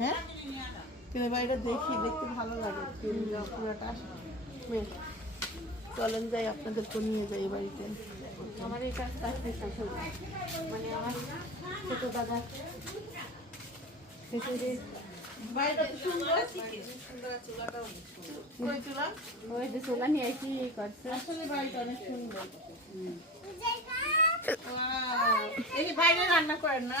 হ্যাঁ? কিন্তু বাড়িটা দেখি দেখতে ভালো লাগে। পুরোটা চলেন যাই আপনাদেরকে নিয়ে যাই এই বাড়িতে। আমার চাকরি শাশুড়ি মানে আমার ছোট দাদা। চোলা? নিয়ে ইয়ে করছে? আসলে বাড়িটা অনেক সুন্দর। এই বাইরে রান্না করেন না?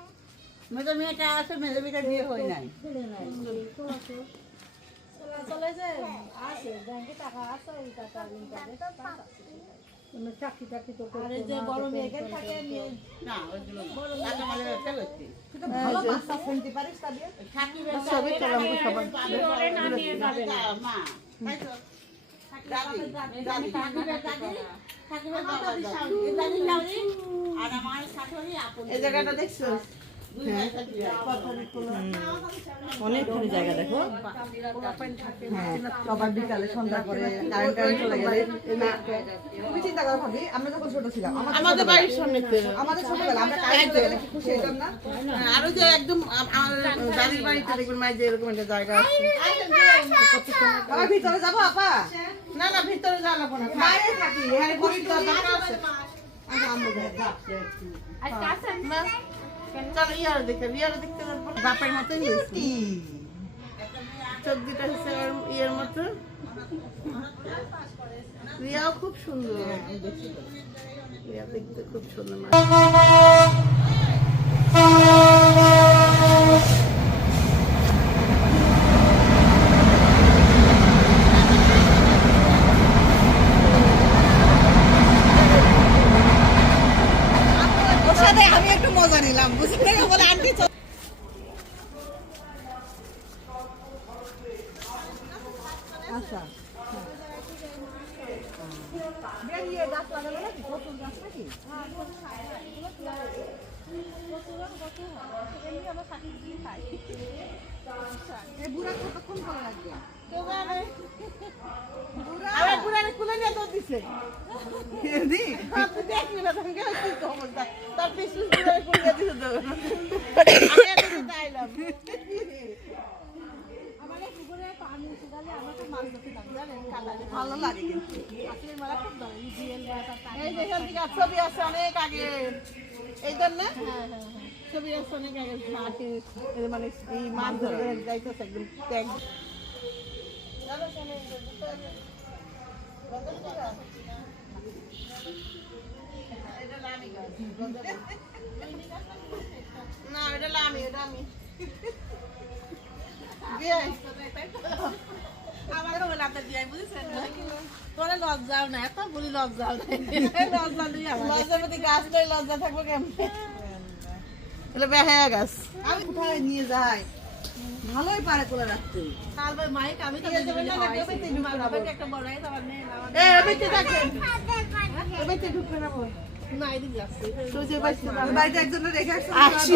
মেয়েটা মেয়েটা আছে মেয়েটা বিয়ে হয় নাই। চাকরি টাকরি তো আর যে বড় মেয়েকে থাকে না ওইগুলো টাকা মাঝে একটা করছি। ভালো মাছটা শুনতে পারিস তাদের ছবি তোলাম গো সবাই। মা এই জায়গাটা দেখছ? অনেকখানি জায়গা দেখো। হ্যাঁ সবার বিকালে সন্ধ্যা করে কারেন্ট কারেন্ট চলে গেলে। তুমি চিন্তা করো ভাবি আমরা যখন ছোট ছিলাম আমাদের বাড়ির সামনে আমাদের ছোটবেলা আমরা কারেন্ট চলে গেলে কি খুশি হতাম না? আরও যে একদম আম- আমার দাদির বাড়িতে দেখবেন মায়ের যে এরকম একটা জায়গা আছে। বাবা ভিতরে যাব আপা? না না ভিতরে যাওয়া লাগবো না বাইরে থাকি এখানে বসি তো আছে। আচ্ছা আম্মু যাচ্ছে আজকে না চলো ইয়ার দেখে ইয়ার দেখতে পারব বাপের মতোই হয়েছে। চোখ দুটা হচ্ছে ইয়ের মতো। রিয়াও খুব সুন্দর। রিয়া দেখতে খুব সুন্দর মানুষ। ওর সাথে আমি একটু মজা নিলাম বুঝতে বলে আন্টি আচ্ছা। বেরিয়ে গাছ লাগালো নাকি কচুর গাছ নাকি বুড়া কতক্ষণ ভালো লাগবে কুলে নিয়ে দিছে দি আপনি দেখলি না তোমাকে কি খবরটা তার পিছু পুরানো কুলে নিয়ে দিছে তো আমি এত দিতে আইলাম ভালো লাগে এই যে এখান ছবি আছে অনেক আগে। এই জন্য? ছবি আছে অনেক আগে। মাটি মানে এই মাছ ধরে যাইতেছে একদম ট্যাগ না, এটা লামি, এটা আমি বিয়াই বলে আপনার বুঝছেন লজ্জাও না এত বলি লজ্জাও নাই লজ্জা নেই প্রতি গাছ লই লজ্জা থাকব কেমন এটা বেহায়া গাছ আমি কোথায় নিয়ে যাই ভালোই পারে তোলা রাখতে কাল মাইক আমি তো একটা ঢুকবে না বল না এদিকে সুজে বাইতে একজনে রেখে আসছে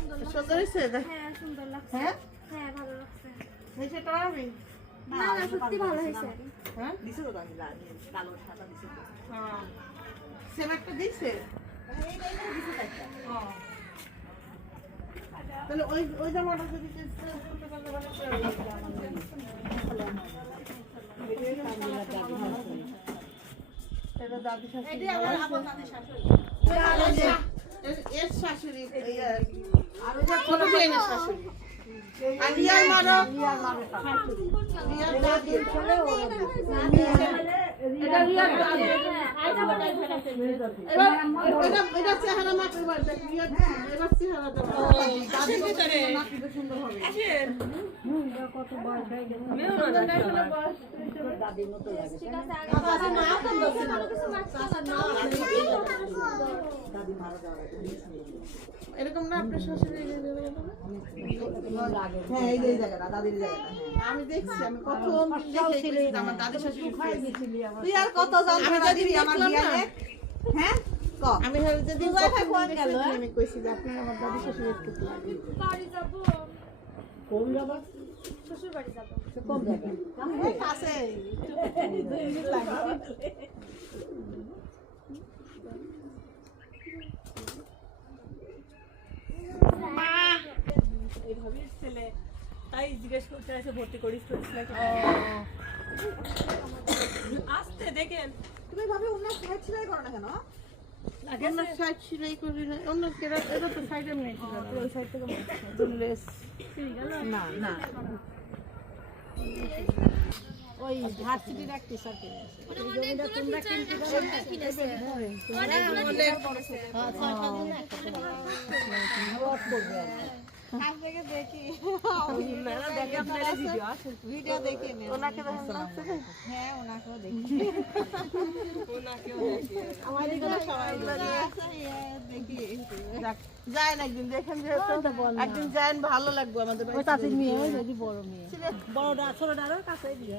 সুন্দর হয়েছে হ্যাঁ সুন্দর লাগছে হ্যাঁ ভালো লাগছে তো আমি না না সত্যি ভালো হয়েছে হ্যাঁ দিছে তো আমি লাল কালো সাদা দিছে হ্যাঁ সেম একটা দিছে। তাহলে ওই ওই জামাটা যদি এর- শাশুড়ি আর শাশুড়ি। মারো। রিয়ার দাদি। এটা রিয়ার দাদি। এরকম না আপনার শ্বশুরের হ্যাঁ এই যে জায়গাটা দাদির জায়গাটা আমি দেখছি। আমি কত আমার। দাদি শাশুড়ি তুই আর কত জানবি আমি দেখলাম না। হ্যাঁ? ক? আমি কোন দেখেছি, গেল, আমি কইছি যে আপনি আমার দাদি শাশুড়ি একটু লাগে। বাড়ি যাব। শ্বশুর বাড়ি যাব। এই কাছে দুই মিনিট লাগে তাই জিজ্ঞেস করতে আছে ভর্তি করিস আসতে দেখেন। তুমি ভাবে অন্য সাইড ছিলাই করো না কেন? অন্য সাইড সেলাই করি না অন্য কেরা এটা তো সাইডে নেই ওই সাইড থেকে লেস না না। ওই ভার্সিটির এক টিচার কিনেছে। হ্যাঁ আমার এগুলো সবাই দেখি যাক, একদিন দেখেন একদিন যায়েন ভালো লাগবে আমাদের বড় মেয়ে বড়টা ছোটটা আরও কাছে দিয়ে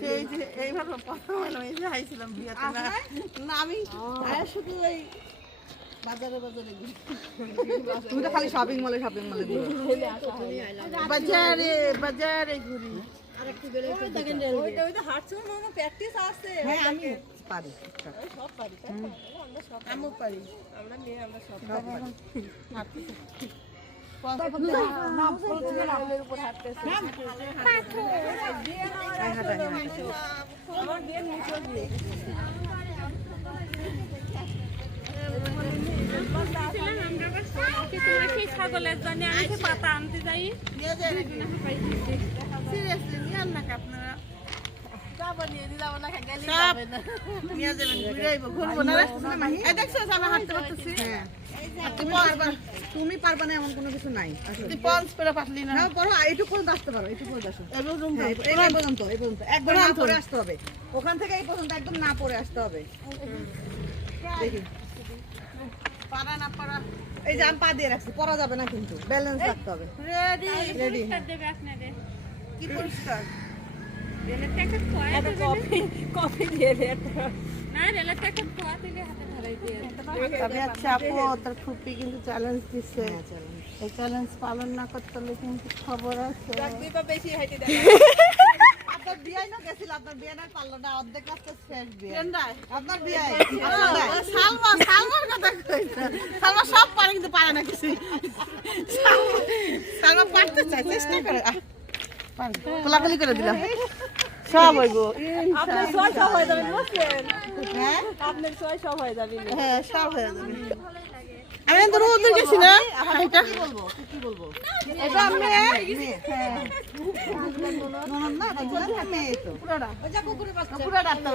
সেই যে এইভাবে প্রথম এলাম এই যে আইছিলাম বিয়েতে না না আমি শুধু ওই বাজারে বাজারে তুমি তো খালি শপিং মলে শপিং মলে বাজারে বাজারে ঘুরি। ওইটা ওইটা হাঁটছো না প্র্যাকটিস আছে। হ্যাঁ আমি পারি। সব পারি আমরা সব আমিও পারি। আমরা মেয়ে আমরা সব দিয়ে ছাগলের জন্য আমি পাতা আনতে যাই সিরিয়াসলি নিয়ে আন না আপনারা? তুমি পারবা না এমন কোনো কিছু নাই। পঞ্চ না। পড়ো এইটুকু পর্যন্ত আসতে পারো এইটুকু পর্যন্ত আসো। হ্যাঁ, এই এই পর্যন্ত এই পর্যন্ত। একদম না পরে আসতে হবে। ওখান থেকে এই পর্যন্ত একদম না পরে আসতে হবে। দেখি। পারা না পারা। এই যে আমি পা দিয়ে রাখছি পরা যাবে না কিন্তু। ব্যালেন্স রাখতে হবে। রেডি রেডি দেবে আপনাদের। কি পরিষ্কার? তবে আচ্ছা আপু তার ফুপি কিন্তু চ্যালেঞ্জ দিচ্ছে এই চ্যালেঞ্জ পালন না করতে হলে কিন্তু খবর আছে বেশি হাইটে দেখ আপনার বিয়ে না গেছিল আপনার বিয়ে না পারল না অর্ধেক রাস্তা শেষ বিয়ে আপনার বিয়ে সালমা সালমার কথা কইছে সালমা সব পারে কিন্তু পারে না কিছু সালমা পারতে চায় চেষ্টা করে কোলাকুলি করে দিলাম সব হইব আপনার ছয় সব হয়ে যাবে হ্যাঁ আপনার ছয় সব হয়ে যাবে হ্যাঁ সব হয়ে যাবে আমি তো রোদ গেছি না এটা কি বলব কি বলব এটা আমি হ্যাঁ ননদ না তাহলে মেয়ে তো পুরোটা ওই যে কুকুরের বাচ্চা পুরো ডাক্তার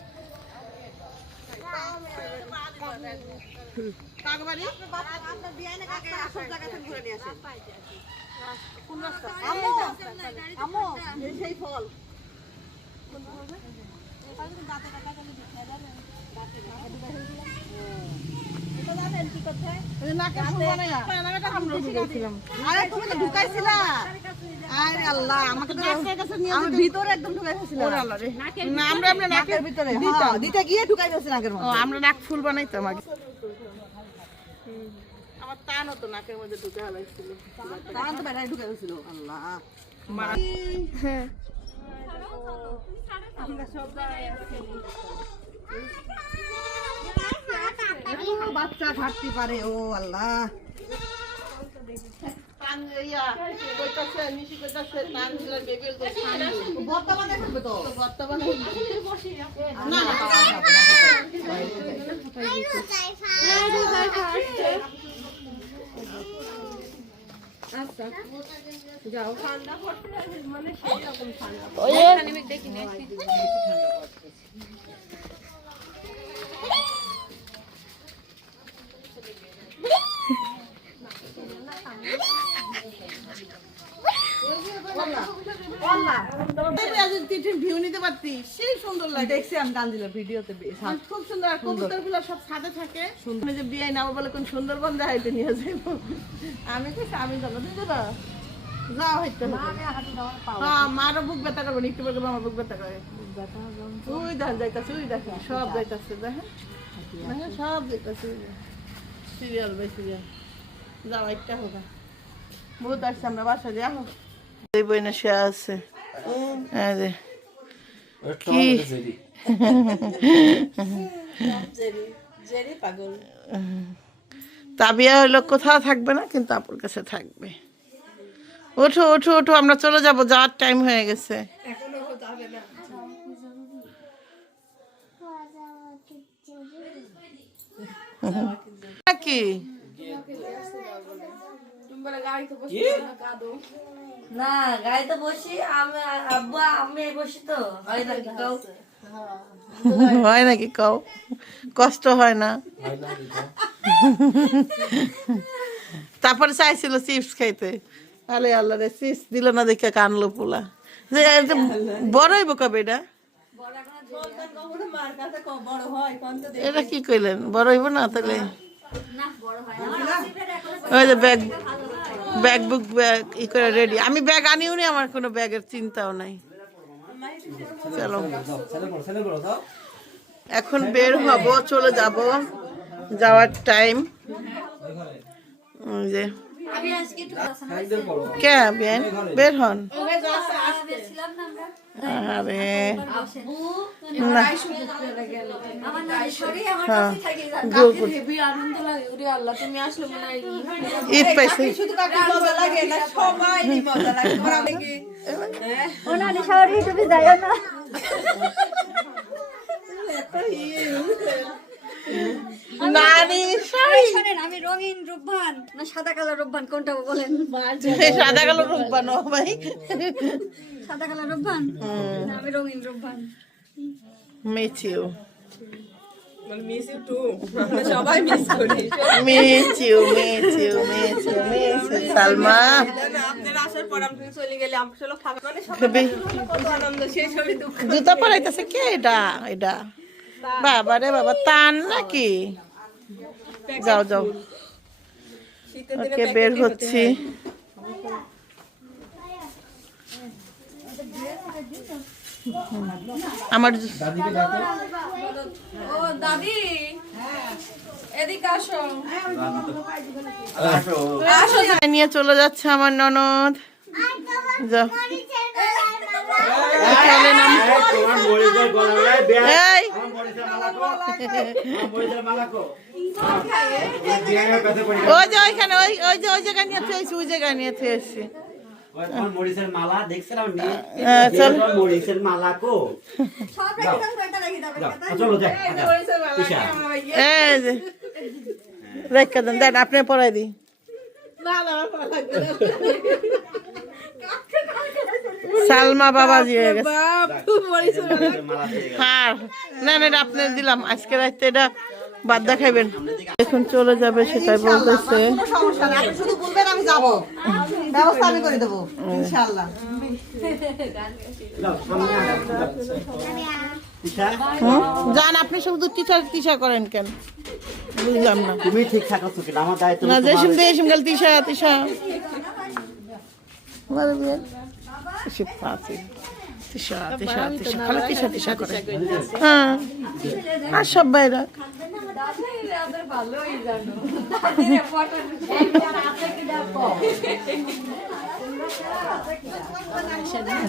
সেই ফল এটা জানেন কি কোথায় ওই যে নাকের ফুল বানাইয়া। পায়নাটা আমরা ঢুকাইছিলাম। আরে তুমি তো ঢুকাইছিলা আরে আল্লাহ আমাকে তো আমি ভিতরে একদম ঢুকাই ফেলছিলাম ওরে আল্লাহ রে। না, আমরা আমরা নাকের নাকের ভিতরে হ্যাঁ, দিতে গিয়ে ঢুকাই ফেলছি নাকের ও, মধ্যে। আমরা নাক ফুল বানাইতাম আগে। আমার টান হতো নাকের মধ্যে ঢুকে হালাইছিল। তারা তো বেড়ায় ঢুকাই ফেলছিল আল্লাহ বাচ্চা ঘাটতে পারে ও আল্লাহ টান ইয়া কইতাছে নিশি কইতাছে টান দিলে বেবির তো টান বর্তা বানাই ফেলবে তো বর্তমানে না না বেবি আজ তিন ভিউ নিতে পারতি সেই সুন্দর লাগে। দেখছি আমি কান্দিলার ভিডিওতে আর খুব সুন্দর। আর কবুতরগুলো সব ছাদে থাকে। যে বিয়ে বলে কোন সুন্দরবন দেখাইতে নিয়ে যাইব। আমি তো আমি যাব তুই যাবা যাও হইতে হ্যাঁ মারও বুক ব্যথা করব একটু আমার বুক ব্যথা করে। তুই দেখ যাইতাছে তুই দেখ সব যাইতাছে দেখেন। দেখেন সব যাইতাছে সিরিয়াল বাই সিরিয়াল যাও একটা হোক বহুত আসছে আমরা বাসা যাব। এই বই সে আছে। কি তাবিয়া হলো কোথাও থাকবে না কিন্তু আপুর কাছে থাকবে। ওঠো ওঠো ওঠো আমরা চলে যাব যাওয়ার টাইম হয়ে গেছে। নাকি? না গাড়িতে বসি আমি আব্বু আমি বসি তো। হয় না কি কাউ হয় নাকি কও? কষ্ট হয় না। তারপরে চাইছিল চিপস খাইতে। আলে আল্লাহ রে চিপস দিল না দেখে কানলো পোলা। যে বড় হইব কবে এটা? এটা কি কইলেন? বড় হইব না তাহলে? ওই যে ব্যাগ ব্যাগ বুক ব্যাগ ই করে রেডি আমি ব্যাগ আনিও নি আমার কোনো ব্যাগের চিন্তাও নাই। চলো। এখন বের হব, চলে যাব, যাওয়ার টাইম যে। কে বেন বের হন। আরে। না। হ্যাঁ। ঈদ পাইছে। সবাই না। শোনেন আমি রঙিন রূপবান। না সাদা কালো রূপবান কোনটা বলেন? সাদা কালো ভাই। সাদা কালো রূপবান? আমি রঙিন রূপবান। সালমা। মানে জুতা পরাইতেছে কে এটা? এটা। বাবা রে বাবা টান নাকি? যাও যাও। ওকে বের হচ্ছি। আমার ও দাদি। নিয়ে চলে যাচ্ছে আমার ননদ। যাও। ওই যে ওইখানে ওই ওই যে ওই জায়গায় নিয়ে থুয়েছি ওই জায়গায় নিয়ে থুয়েছি ওই মরিচের মালা দেখছিলাম মেয়ে হ্যাঁ, চল। তোমার মরিচের মালা কো সব রেখে দাও এটা রেখে দাও যাও, চলো যাই পিসা এই যে রেখে দেন দেন আপনি পড়াই দিই। সালমা বাবাজি হয়ে বাবা দিয়ে। হ্যাঁ না না এটা আপনি দিলাম। আজকে রাতে এটা বাদ দেখাইবেন। এখন চলে যাবে সেটাই বলতেছে। নেই আপনি শুধু বলবেন আমি যাব ব্যবস্থা আমি করে দেবো ইনশাআল্লাহ যাও, সামনে আসো। তিশা জান আপনি শুধু টিচার টিচা করেন কেন? বুঝলাম না। তুমি ঠিক থাকছো কিনা আমার দায়িত্ব না তোমার। দেশম দেশম গেল তিশা আর সব বাইরা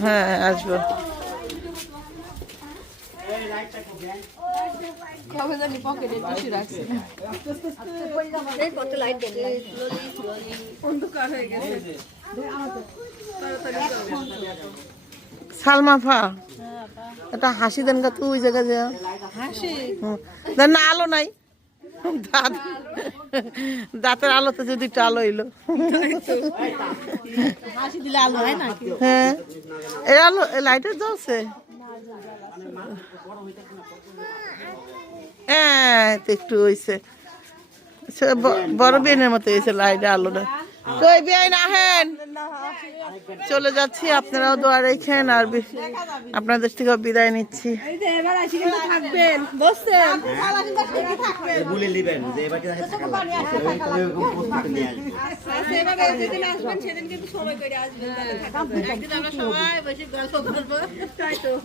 হ্যাঁ আসব। কবে জানি পকেটে টিস্যু রাখছে এই কত লাইট দেন অন্ধকার হয়ে গেছে সালমা ফা এটা হাসি দেন গা তুই ওই জায়গায় যা। হাসি না আলো নাই। দাঁত দাঁতের আলোতে যদি একটু আলো এলো। হয় এই আলো লাইটের জ্বলছে। হ্যাঁ তো একটু হয়েছে বড় বিয়ানের মতো হয়েছে লাইটে আলোটা। কই বিয়ান আহেন? চলে যাচ্ছি আপনারাও দোয়া রেখেন আর আপনাদের থেকেও বিদায় নিচ্ছি। সবাই